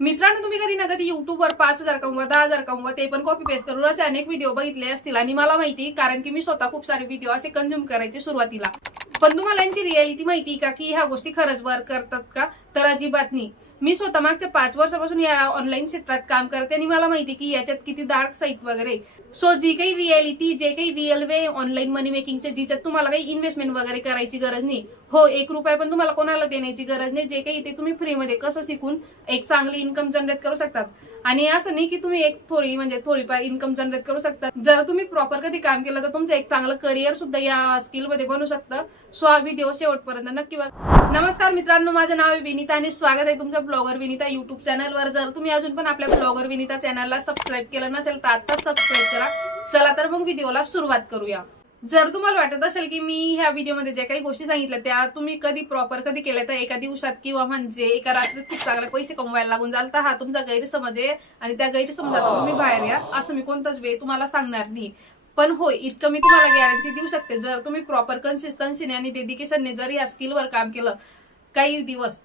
मित्रांनो, तुम्ही कधी ना कधी युट्यूबवर 5,000 कमवा, 10,000 कमवा, ते पण कॉपी पेस्ट करून असे अनेक व्हिडिओ बघितले असतील. आणि मला माहिती, कारण की मी स्वतः खूप सारे व्हिडिओ असे कंझ्युम करायचे सुरुवातीला. पण तुम्हाला यांची रियालिटी माहिती का, की ह्या गोष्टी खरंच वर्क करतात का? तर अजिबात नाही. मी स्वतः मागच्या 5 वर्षापासून या ऑनलाईन क्षेत्रात काम करते आणि मला माहिती की याच्यात किती डार्क साईट वगैरे. सो जी काही रियालिटी, जे काही रिअल वे ऑनलाईन मनी मेकिंगचे, जिच्यात तुम्हाला काही इन्व्हेस्टमेंट वगैरे करायची गरज नाही. हो, 1 रुपया पण तुम्हाला कोणाला देण्याची गरज नाही. जे काही ते तुम्ही फ्रीमध्ये कसं शिकून एक चांगली इन्कम जनरेट करू शकतात. आणि असं नाही की तुम्ही एक थोडीफार इन्कम जनरेट करू शकता. जर तुम्ही प्रॉपर कधी काम केलं तर तुमचं एक चांगलं करिअर सुद्धा या स्किल मध्ये बनू शकतं. सो हा व्हिडिओ शेवटपर्यंत नक्की बघा. नमस्कार मित्रांनो, माझं नाव आहे विनीता आणि स्वागत आहे तुमच्या ब्लॉगर विनीता युट्यूब चॅनलवर. जर तुम्ही अजून पण आपल्या ब्लॉगर विनीता चॅनलला सबस्क्राईब केलं नसेल तर आता सबस्क्राईब करा. चला तर मग व्हिडिओला सुरुवात करूया. जर तुम्हाला वाटत असेल की मी ह्या व्हिडिओमध्ये ज्या काही गोष्टी सांगितल्या त्या तुम्ही कधी केल्या तर एका दिवसात किंवा म्हणजे एका रात्रीत खूप चांगले पैसे कमवायला लागून जाल, तर हा तुमचा गैरसमज आहे. आणि त्या गैरसमजातून तुम्ही बाहेर या, असं मी कोणताच वे तुम्हाला सांगणार नाही. पण होय, इतकं मी तुम्हाला गॅरंटी देऊ शकते, जर तुम्ही प्रॉपर कन्सिस्टन्सीने आणि डेडिकेशनने जर या स्किलवर काम केलं काही दिवस,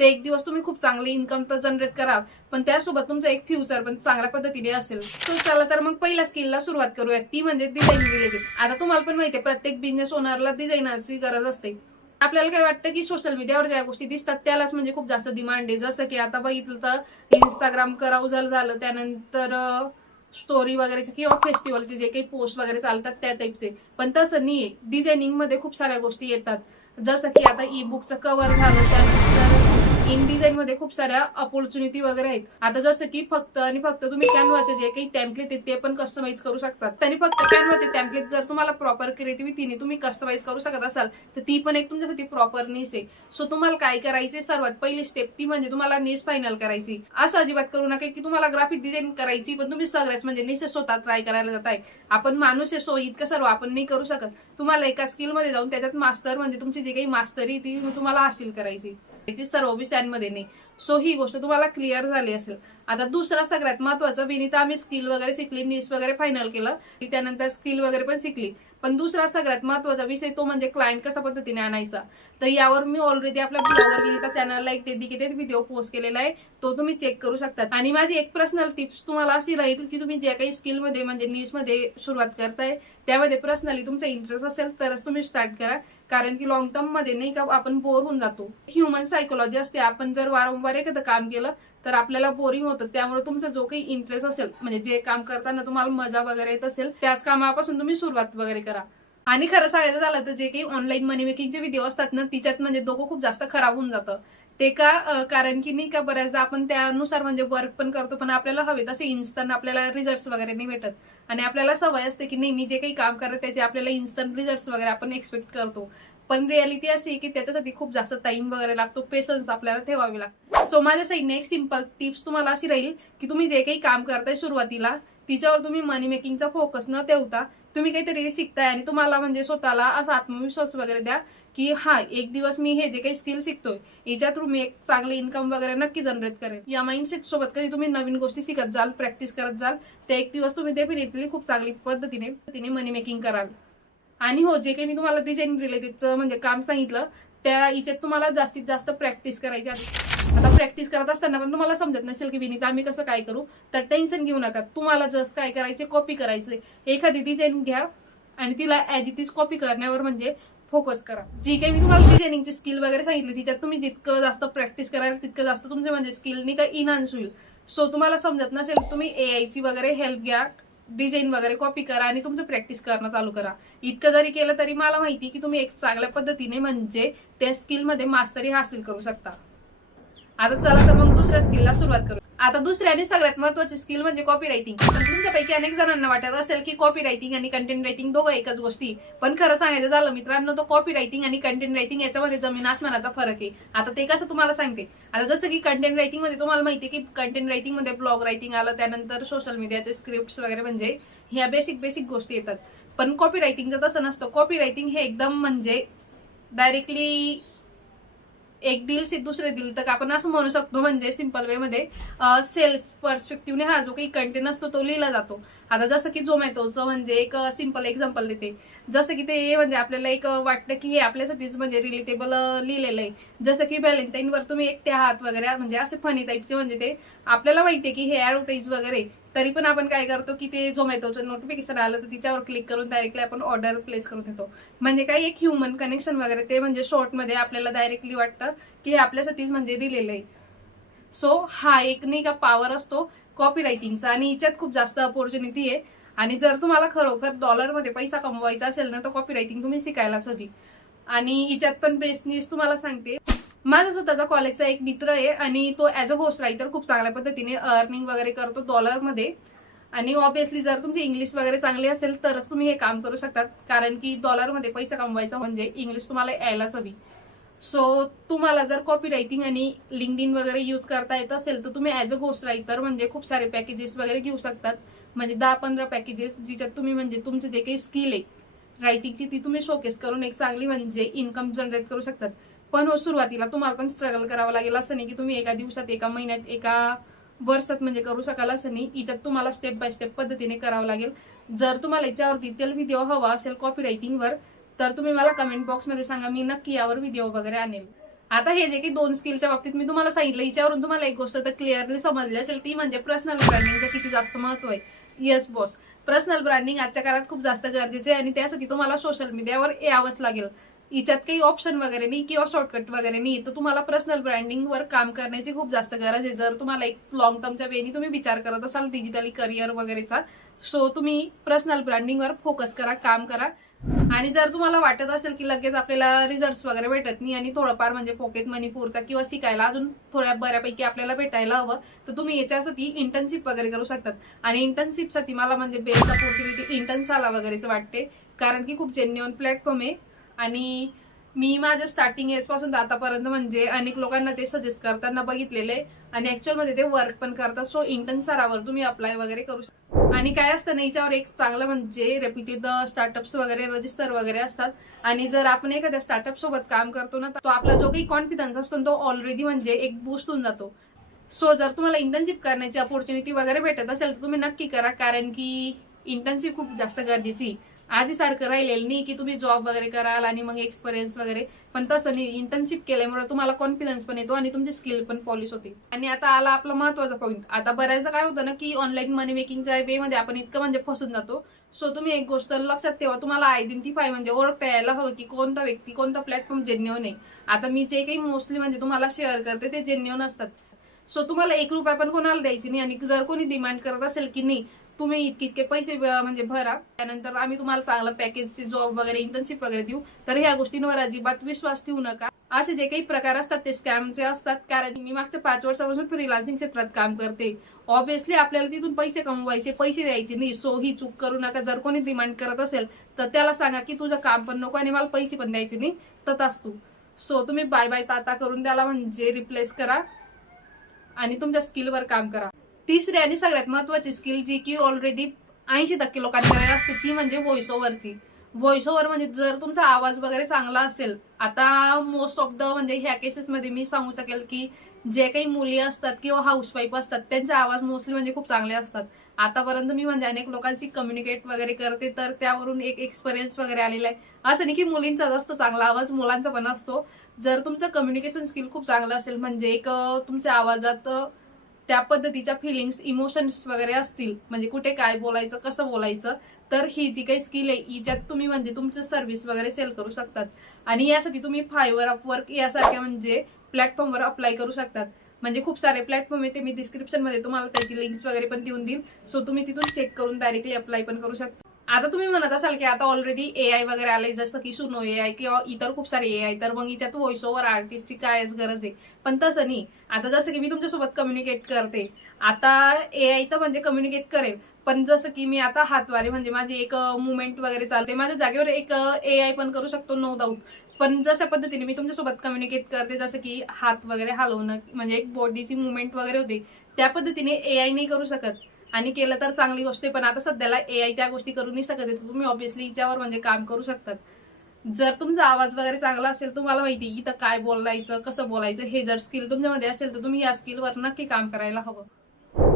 ते एक दिवस तुम्ही खूप चांगली इन्कम तर जनरेट कराल, पण त्यासोबत तुमचं एक फ्युचर पण चांगल्या पद्धतीने असेल. तर चला तर मग पहिल्या स्किलला सुरुवात करूया, ती म्हणजे डिझाईन रिलेटेड. आता तुम्हाला पण माहिती आहे, प्रत्येक बिझनेस ओनरला डिझायनरची गरज असते. आपल्याला काय वाटतं की सोशल मीडियावर ज्या गोष्टी दिसतात त्यालाच म्हणजे खूप जास्त डिमांड आहे. जसं की आता बघितलं तर इंस्टाग्राम कराउजल झालं, त्यानंतर स्टोरी वगैरेचे किंवा फेस्टिवलचे जे काही पोस्ट वगैरे चालतात त्या टाईपचे. पण तसं नाहीये. डिझायनिंग मध्ये खूप साऱ्या गोष्टी येतात. जसं की आता ई बुकचं कव्हर झालं, त्यानंतर इन डिझाईन मध्ये खूप साऱ्या ऑपॉर्च्युनिटी वगैरे आहेत. आता जसं की फक्त आणि फक्त तुम्ही कॅनव्हाचे जे काही टेम्पलेट आहेत ते पण कस्टमाइज करू शकतात. आणि फक्त कॅनव्हाचे टेम्पलेट जर तुम्हाला प्रॉपर क्रिएटिव्हिटीने तुम्ही कस्टमाइज करू शकत असाल तर ती पण एक तुमच्यासाठी प्रॉपर नीस आहे. सो तुम्हाला काय करायचे, सर्वात पहिली स्टेप ती म्हणजे तुम्हाला नीस फायनल करायची. असं अजिबात करू नका की तुम्हाला ग्राफिक डिझाईन करायची पण तुम्ही सगळ्याच म्हणजे नीस स्वतः ट्राय करायला जाताय. आपण माणूस आहे, सो इतकं सर्व आपण नाही करू शकत. तुम्हाला एका स्किल मध्ये जाऊन त्याच्यात मास्टर म्हणजे तुमची जी काही मास्टरी ती तुम्हाला हासिल करायची सर्व विषयांमध्ये नाही. सो ही गोष्ट तुम्हाला क्लिअर झाली असेल. आता दुसरा सगळ्यात महत्वाचं, विनीता आम्ही स्किल वगैरे शिकली, नीस वगैरे फायनल केलं, त्यानंतर स्किल वगैरे पण शिकली, पण दुसरा सगळ्यात महत्वाचा विषय तो म्हणजे क्लायंट कशा पद्धतीने आणायचा. तर यावर मी ऑलरेडी आपल्या ब्लॉगर विनीता चॅनलला एक डेडिकेटेड व्हिडिओ पोस्ट केलेला आहे, तो तुम्ही चेक करू शकता. आणि माझी एक पर्सनल टिप्स तुम्हाला अशी राहील की तुम्ही ज्या काही स्किल मध्ये म्हणजे नीस मध्ये सुरुवात करताय त्यामध्ये पर्सनली तुमचा इंटरेस्ट असेल तरच तुम्ही स्टार्ट करा. कारण की लॉंग टर्म मध्ये नाही का आपण बोर होऊन जातो. ह्युमन सायकोलॉजी असते, आपण जर वारंवार एखादं काम केलं तर आपल्याला बोरिंग होतं. त्यामुळे तुमचा जो काही इंटरेस्ट असेल, म्हणजे जे काम करताना तुम्हाला मजा वगैरे येत असेल त्याच कामापासून तुम्ही सुरुवात वगैरे करा. आणि खरं सांगायचं झालं तर जे काही ऑनलाईन मनी मेकिंगचे व्हिडिओ असतात ना, तिच्यात म्हणजे डोकं खूप जास्त खराब होऊन जातं. ते का कारण की नाही का बऱ्याचदा आपण त्यानुसार म्हणजे वर्क पण करतो, पण आपल्याला हवे तसे इन्स्टंट आपल्याला रिझल्ट वगैरे नाही भेटत. आणि आपल्याला सवय असते की नाही, मी जे काही काम करत त्याचे आपल्याला इन्स्टंट रिझल्ट वगैरे आपण एक्सपेक्ट करतो. पण रियालिटी अशी की त्याच्यासाठी खूप जास्त टाइम वगैरे लागतो, पेशन्स आपल्याला ठेवावी लागते. सो माझ्या साईडने एक सिंपल टिप्स तुम्हाला अशी राहील की तुम्ही जे काही काम करताय सुरुवातीला तिच्यावर तुम्ही मनी मेकिंगचा फोकस न ठेवता तुम्ही काहीतरी शिकताय आणि तुम्हाला म्हणजे स्वतःला असा आत्मविश्वास वगैरे द्या की हा, एक दिवस मी हे जे काही स्किल शिकतोय याच्या थ्रू मी एक चांगले इन्कम वगैरे नक्की जनरेट करेन. या माइंडसेट सोबत कधी तुम्ही नवीन गोष्टी शिकत जाल, प्रॅक्टिस करत जाल, तर एक दिवस तुम्ही डेफिनेटली खूप चांगली पद्धतीने मनी मेकिंग कराल. आणि हो, जे काही मी तुम्हाला डिझाईन रिलेटेडचं म्हणजे काम सांगितलं त्या याच्यात तुम्हाला जास्तीत जास्त प्रॅक्टिस करायची आहे. आता प्रॅक्टिस करत असताना पण तुम्हाला समजत नसेल की विनीता आम्ही कसं काय करू, तर टेन्शन घेऊ नका. तुम्हाला जस्ट काय करायचे, कॉपी करायचे. एखादी डिझाईन घ्या आणि तिला ऍज इट इज कॉपी करण्यावर म्हणजे फोकस करा. जी काही मी तुम्हाला डिझायनिंगची स्किल वगैरे सांगितली तिच्यात तुम्ही जितकं जास्त प्रॅक्टिस कराल तितकं जास्त तुमचे म्हणजे स्किल नाही का इनहान्स होईल. सो तुम्हाला समजत नसेल तुम्ही AI ची वगैरे हेल्प घ्या, डिझाईन वगैरे कॉपी करा आणि तुमचं प्रॅक्टिस करणं चालू करा. इतकं जरी केलं तरी मला माहिती की तुम्ही एक चांगल्या पद्धतीने म्हणजे त्या स्किल मध्ये मास्टरी हासिल करू शकता. आता चला तर मग दुसऱ्या स्किलला सुरुवात करू. आता दुसऱ्या आणि सगळ्यात महत्वाची स्किल म्हणजे कॉपी रायटिंग. पण तुमच्यापैकी अनेक जणांना वाटत असेल की कॉपी रायटिंग आणि कंटेंट रायटिंग दोघं एकच गोष्टी. पण खरं सांगायचं झालं मित्रांनो, तो कॉपी रायटिंग आणि कंटेंट रायटिंग याच्यामध्ये जमीन आसमानाचा फरक आहे. आता ते कसं तुम्हाला सांगते. आता जसं की कंटेंट रायटिंग मध्ये तुम्हाला माहिती आहे की कंटेंट रायटिंग मध्ये ब्लॉग रायटिंग आलं, त्यानंतर सोशल मीडियाचे स्क्रिप्ट्स वगैरे म्हणजे ह्या बेसिक गोष्टी येतात. पण कॉपी रायटिंगचं तसं नसतं. कॉपी रायटिंग हे एकदम म्हणजे डायरेक्टली एक दिल दुसरे दिल तर आपण असं म्हणू शकतो, म्हणजे सिंपल वे मध्ये सेल्स पर्स्पेक्टिव्हने हा जो काही कंटेंट असतो तो लिहिला जातो. आता जसं की झोमॅटोचं म्हणजे एक सिंपल एक्झाम्पल देते. जसं की ते म्हणजे आपल्याला एक वाटतं की हे आपल्यासाठीच म्हणजे रिलेटेबल लिहिलेलं आहे. जसं की व्हॅलेंटाईनवर तुम्ही एकटे आहात वगैरे, म्हणजे असे फनी टाईपचे, म्हणजे ते आपल्याला माहितीये की हे ऍडव्हर्टाईज वगैरे, तरी पण आपण काय करतो की ते झोमॅटोचं नोटिफिकेशन आलं तर तिच्यावर क्लिक करून डायरेक्टली आपण ऑर्डर प्लेस करून देतो. म्हणजे काही एक ह्युमन कनेक्शन वगैरे ते म्हणजे शॉर्टमध्ये आपल्याला डायरेक्टली वाटतं की हे आपल्यासाठीच म्हणजे दिलेलं आहे. सो हा एक नाही का पॉवर असतो कॉपी रायटिंगचा, आणि हिच्यात खूप जास्त अपॉर्च्युनिटी आहे. आणि जर तुम्हाला खरोखर डॉलरमध्ये पैसा कमवायचा असेल ना तर कॉपी रायटिंग तुम्ही शिकायलाच हवी. आणि हिच्यात पण बेस्ट न्यूज तुम्हाला सांगते, माझा स्वतःचा कॉलेजचा एक मित्र आहे आणि तो ऍज अ घोस्ट रायटर खूप चांगल्या पद्धतीने अर्निंग वगैरे करतो डॉलरमध्ये. आणि ऑब्विसली जर तुमची इंग्लिश वगैरे चांगली असेल तरच तुम्ही हे काम करू शकतात, कारण की डॉलरमध्ये पैसा कमवायचा म्हणजे इंग्लिश तुम्हाला यायलाच हवी. सो तुम्हाला जर कॉपी रायटिंग आणि लिंक्डइन वगैरे यूज करता येत असेल तर तुम्ही ऍज अ घोस्ट रायटर म्हणजे खूप सारे पॅकेजेस वगैरे घेऊ शकतात. म्हणजे 10-15 पॅकेजेस जिच्यात तुम्ही म्हणजे तुमचे जे काही स्किल आहे रायटिंगची ती तुम्ही शोकेस करून एक चांगली म्हणजे इन्कम जनरेट करू शकतात. पण हो, सुरुवातीला तुम्हाला पण स्ट्रगल करावं लागेल. असं नाही की तुम्ही एका दिवसात, एका महिन्यात, एका वर्षात म्हणजे करू शकाल, असं नाही. याच्यात तुम्हाला स्टेप बाय स्टेप पद्धतीने करावं लागेल. जर तुम्हाला याच्यावर डिटेल व्हिडिओ हवा असेल कॉपी रायटिंगवर तर तुम्ही मला कमेंट बॉक्समध्ये सांगा, मी नक्की यावर व्हिडिओ वगैरे आणेल. आता हे जे की 2 स्किलच्या बाबतीत मी तुम्हाला सांगितलं, हिच्यावरून तुम्हाला एक गोष्ट तर क्लिअरली समजली असेल, ती म्हणजे पर्सनल ब्रँडिंगचं किती जास्त महत्व आहे. येस बॉस, पर्सनल ब्रँडिंग आजच्या काळात खूप जास्त गरजेचे आहे आणि त्यासाठी तुम्हाला सोशल मीडियावर यावंच लागेल. हिच्यात काही ऑप्शन वगैरे नाही किंवा शॉर्टकट वगैरे नाही, तर तुम्हाला पर्सनल ब्रँडिंगवर काम करण्याची खूप जास्त गरज आहे. जर तुम्हाला एक लॉंग टर्मच्या वेनी तुम्ही विचार करत असाल डिजिटली करिअर वगैरेचा, सो तुम्ही पर्सनल ब्रँडिंगवर फोकस करा, काम करा. आणि जर तुम्हाला वाटत असेल की लगेच आपल्याला रिझल्ट वगैरे भेटत नाही आणि थोडंफार म्हणजे पॉकेट मनी पुरता किंवा शिकायला अजून थोड्या बऱ्यापैकी आपल्याला भेटायला हवं, तर तुम्ही याच्यासाठी इंटर्नशिप वगैरे करू शकतात. आणि इंटर्नशिपसाठी मला म्हणजे बेस्ट अपॉर्च्युनिटी इंटर्नशाला वगैरेच वाटते, कारण की खूप जेन्युअन प्लॅटफॉर्म आहे. आणि मी माझ्या स्टार्टिंग एज पासून आतापर्यंत म्हणजे अनेक लोकांना ते सजेस्ट करताना बघितलेले आहे आणि ऍक्च्युअल मध्ये ते वर्क पण करतात. सो इंटर्नशालावर तुम्ही अप्लाय वगैरे करू शकता. आणि काय असतं ना, याच्यावर एक चांगलं म्हणजे रेप्युटेड स्टार्टअप्स वगैरे रजिस्टर वगैरे असतात. आणि जर आपण एखाद्या स्टार्टअप सोबत काम करतो ना, तर आपला जो काही कॉन्फिडन्स असतो तो ऑलरेडी म्हणजे एक बूस्ट होऊन जातो. सो जर तुम्हाला इंटर्नशिप करण्याची अपॉर्च्युनिटी वगैरे भेटत असेल तर तुम्ही नक्की करा, कारण की इंटर्नशिप खूप जास्त गरजेची. आधी सारखं राहिलेलं नाही की तुम्ही जॉब वगैरे कराल आणि मग एक्सपिरियन्स वगैरे, पण तसं नाही. इंटर्नशिप केल्यामुळे तुम्हाला कॉन्फिडन्स पण येतो आणि तुमची स्किल पण पॉलिश होते. आणि आता आला आपला महत्वाचा पॉईंट. आता बऱ्याचदा काय होतं ना की ऑनलाईन मनी मेकिंगच्या वे मध्ये आपण इतकं म्हणजे फसून जातो. सो तुम्ही एक गोष्ट लक्षात ठेवा, तुम्हाला आयडेंटिफाय म्हणजे ओळखता यायला हवं की कोणता व्यक्ती, कोणता प्लॅटफॉर्म जेन्युअन आहे. आता मी जे काही मोस्टली म्हणजे तुम्हाला शेअर करते ते जेन्युअन असतात. सो तुम्हाला 1 रुपया पण कोणाला द्यायची नाही. आणि जर कोणी डिमांड करत असेल की नाही तुम्ही इतके इतके पैसे म्हणजे भरा, त्यानंतर आम्ही तुम्हाला चांगलं पॅकेजची जॉब वगैरे इंटर्नशिप वगैरे देऊ, तर ह्या गोष्टींवर अजिबात विश्वास ठेवू नका. असे जे काही प्रकार असतात ते स्कॅमचे असतात. कारण मी मागच्या 5 वर्षापासून फ्रीलान्सिंग क्षेत्रात काम करते. ऑब्विसली आपल्याला तिथून पैसे कमवायचे, पैसे द्यायचे नाही. सो ही चूक करू नका. जर कोणी डिमांड करत असेल तर त्याला सांगा की तुझं काम पण नको आणि मला पैसे पण द्यायचे नाही, तर तू. सो तुम्ही बाय बाय ताता करून त्याला म्हणजे रिप्लेस करा आणि तुमच्या स्किलवर काम करा. तिसरी आणि सगळ्यात महत्वाची स्किल जी की ऑलरेडी 80% लोकांकडे असते ती म्हणजे व्हॉइस ओव्हरची. व्हॉइस ओव्हर म्हणजे जर तुमचा आवाज वगैरे चांगला असेल, आता मोस्ट ऑफ द म्हणजे ह्या केसेसमध्ये मी सांगू शकेल की जे काही मुली असतात किंवा हाऊसवाईफ असतात त्यांचे आवाज मोस्टली म्हणजे खूप चांगले असतात. आतापर्यंत मी म्हणजे अनेक लोकांशी कम्युनिकेट वगैरे करते तर त्यावरून एक एक्सपिरियन्स वगैरे आलेला आहे. असं नाही की मुलींचा जास्त चांगला आवाज, मुलांचा पण असतो. जर तुमचं कम्युनिकेशन स्किल खूप चांगलं असेल म्हणजे एक तुमच्या आवाजात त्या पद्धतीच्या फिलिंग्स, इमोशन्स वगैरे असतील, म्हणजे कुठे काय बोलायचं, कसं बोलायचं, तर ही जी काही स्किल आहे हिच्यात तुम्ही म्हणजे तुमचं सर्व्हिस वगैरे सेल करू शकतात. आणि यासाठी तुम्ही फायवर, अपवर्क यासारख्या म्हणजे प्लॅटफॉर्मवर अप्लाय करू शकतात. म्हणजे खूप सारे प्लॅटफॉर्म आहे, ते मी डिस्क्रिप्शन मध्ये तुम्हाला त्याची लिंक्स वगैरे पण देऊन देईल. सो तुम्ही तिथून चेक करून डायरेक्टली अप्लाय पण करू शकता. आता तुम्ही म्हणत असाल की आता ऑलरेडी एआय वगैरे आलंय, जसं की सुनो एआय किंवा इतर खूप सारे एआय, तर मग याच्यात व्हॉइस ओव्हर आर्टिस्टची कायच गरज आहे. पण तसं नाही. आता जसं की मी तुमच्यासोबत कम्युनिकेट करते, आता एआय तर म्हणजे कम्युनिकेट करेल, पण जसं की मी आता हातवारे म्हणजे माझी एक मुवमेंट वगैरे चालते, माझ्या जागेवर एक एआय पण करू शकतो, नो डाऊट. पण जशा पद्धतीने मी तुमच्यासोबत कम्युनिकेट करते, जसं की हात वगैरे हलवणं म्हणजे एक बॉडीची मुवमेंट वगैरे होते, त्या पद्धतीने एआय नाही करू शकत. आणि केलं तर चांगली गोष्ट आहे, पण आता सध्याला एआय त्या गोष्टी करू नाही शकत आहे. तुम्ही ऑब्व्हियसली हिच्यावर म्हणजे काम करू शकतात. जर तुमचा आवाज वगैरे चांगला असेल, तुम्हाला माहिती आहे इथं काय बोलायचं, कसं बोलायचं, हे जर स्किल तुमच्यामध्ये असेल तर तुम्ही या स्किलवर नक्की काम करायला हवं.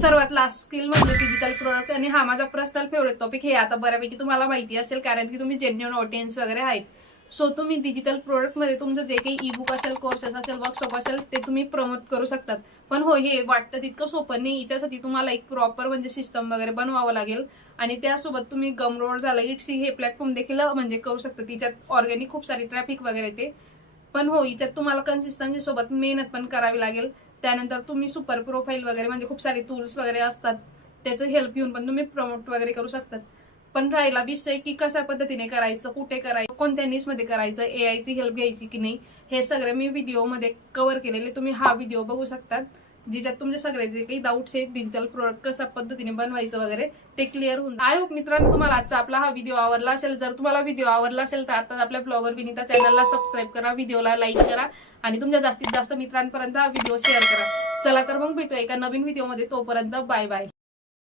सर्वात लास्ट स्किल म्हणजे डिजिटल प्रोडक्ट. आणि हा माझा पर्सनल फेवरेट टॉपिक. हे आता बऱ्यापैकी तुम्हाला माहिती असेल कारण की तुम्ही जेन्युइन ऑडियन्स वगैरे आहेत. सो तुम्ही डिजिटल प्रोडक्टमध्ये तुमचं जे काही ई बुक असेल, कोर्सेस असेल, वर्कशॉप असेल ते तुम्ही प्रमोट करू शकतात. पण हो, हे वाटतं तितकं सोपं नाही. याच्यासाठी तुम्हाला एक प्रॉपर म्हणजे सिस्टम वगैरे बनवावं लागेल. आणि त्यासोबत तुम्ही गमरोड झालं, इट्सी हे प्लॅटफॉर्म देखील म्हणजे करू शकता. तिच्यात ऑर्गॅनिक खूप सारी ट्रॅफिक वगैरे येते. पण हो, याच्यात तुम्हाला कन्सिस्टन्सी सोबत मेहनत पण करावी लागेल. त्यानंतर तुम्ही सुपर प्रोफाईल वगैरे म्हणजे खूप सारे टूल्स वगैरे असतात, त्याचं हेल्प घेऊन पण तुम्ही प्रमोट वगैरे करू शकतात. पण राहिला विषय की कशा पद्धतीने करायचं, कुठे करायचं, कोणत्या निशमध्ये करायचं, AI ची हेल्प घ्यायची की नाही, हे सगळे मी व्हिडिओमध्ये कव्हर केलेले. तुम्ही हा व्हिडिओ बघू शकतात, जिच्यात तुमचे सगळे जे काही डाऊट्स आहेत डिजिटल प्रोडक्ट कशा पद्धतीने बनवायचं वगैरे ते क्लिअर होऊन. आय होप मित्रांनो तुम्हाला आजचा आपला हा व्हिडिओ आवडला असेल. जर तुम्हाला व्हिडिओ आवडला असेल तर आता आपल्या ब्लॉगर विनीता चॅनलला सबस्क्राईब करा, व्हिडिओला लाईक करा आणि तुमच्या जास्तीत जास्त मित्रांपर्यंत हा व्हिडिओ शेअर करा. चला तर मग भेटूया एका नवीन व्हिडिओमध्ये. तोपर्यंत बाय बाय.